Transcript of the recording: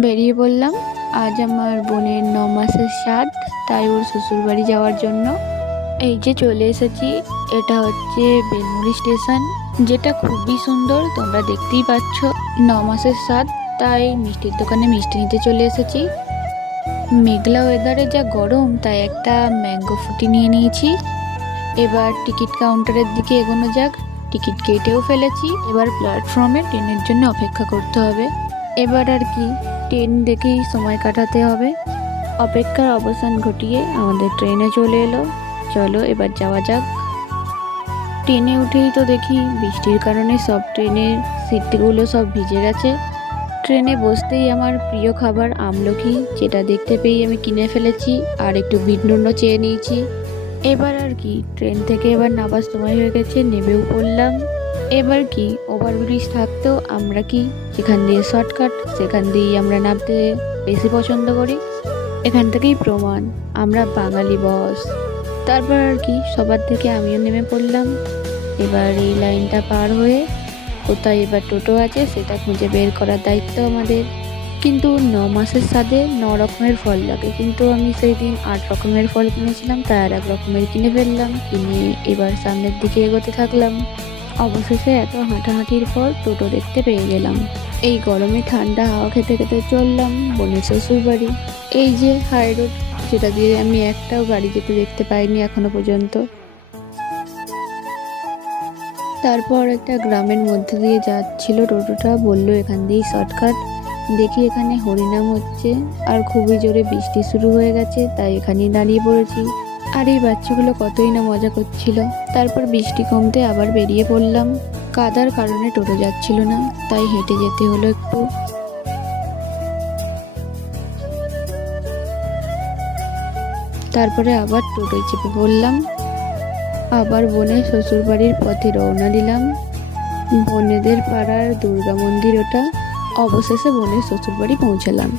বেরিয়ে পড়লাম। আজ আমার বোনের ৯ মাসের শ্রাদ্ধ, তাই ওর শ্বশুরবাড়ি যাওয়ার জন্য। এই যে চলে এসেছি, এটা হচ্ছে বেলমুড়ি স্টেশন, যেটা খুবই সুন্দর, তোমরা দেখতেই পাচ্ছ। ৯ মাসের শ্রাদ্ধ, তাই মিষ্টির দোকানে মিষ্টি নিতে চলে এসেছি। মেঘলা ওয়েদারে যা গরম, তাই একটা ম্যাঙ্গো ফ্রুটি নিয়ে নিয়েছি। এবার টিকিট কাউন্টারের দিকে এগোনো যাক। টিকিট কেটেও ফেলেছি, এবার প্ল্যাটফর্মে ট্রেনের জন্য অপেক্ষা করতে হবে। এবার আর কি, ট্রেন দেখেই সময় কাটাতে হবে। অপেক্ষার অবসান ঘটিয়ে আমাদের ট্রেনে চলে এলো। চলো এবার যাওয়া যাক। ট্রেনে উঠেই তো দেখি বৃষ্টির কারণে সব ট্রেনের সিটগুলো সব ভিজে গেছে। ট্রেনে বসতেই আমার প্রিয় খাবার আমলকি, যেটা দেখতে পেয়ে আমি কিনে ফেলেছি, আর একটু বিট নুনও চেয়ে নিয়েছি। এবার আর কি, ট্রেন থেকে এবার নামার সময় হয়ে গেছে, নেমেও পড়লাম। এবার কি, ওভারব্রিজ থাকতেও আমরা কি, যেখান দিয়ে শর্টকাট সেখান দিয়েই আমরা নামতে বেশি পছন্দ করি। এখান থেকেই প্রমাণ আমরা বাঙালি বস। তারপর আর কি, সবার থেকে আমিও নেমে পড়লাম। এবার এই লাইনটা পার হয়ে কোথায় এবার টোটো আছে সেটা খুঁজে বের করার দায়িত্ব আমাদের। কিন্তু ৯ মাসের স্বাদে ৯ রকমের ফল লাগে, কিন্তু আমি সেই দিন ৮ রকমের ফল কিনেছিলাম, তাই আর ১ রকমের কিনে ফেললাম। কিনে এবার সামনের দিকে এগোতে থাকলাম। অবশেষে এত হাঁটাহাঁটির পর টোটো দেখতে পেয়ে গেলাম। এই গরমে ঠান্ডা হাওয়া খেতে খেতে চললাম বোনের শ্বশুর বাড়ি। এই যে হাই রোড, যেটা দিয়ে আমি একটাও গাড়ি যেতে দেখতে পাইনি এখনো পর্যন্ত। তারপর একটা গ্রামের মধ্যে দিয়ে যাচ্ছিল টোটোটা, বলল এখান দিয়েই শর্টকাট। দেখি এখানে হরিনাম হচ্ছে, আর খুবই জোরে বৃষ্টি শুরু হয়ে গেছে, তাই এখানেই দাঁড়িয়ে পড়েছি। আর এই বাচ্চাগুলো কতই না মজা করছিল। তারপর বৃষ্টি কমতে আবার বেরিয়ে পড়লাম। কাদার কারণে টোটো যাচ্ছিল না, তাই হেঁটে যেতে হলো একটু। তারপরে আবার টোটোয় চেপে পড়লাম। আবার বোনের শ্বশুরবাড়ির পথে রওনা দিলাম। বোনেদের পাড়ার দুর্গা মন্দির ওটা। অবশেষে বোনের শ্বশুরবাড়ি পৌঁছালাম।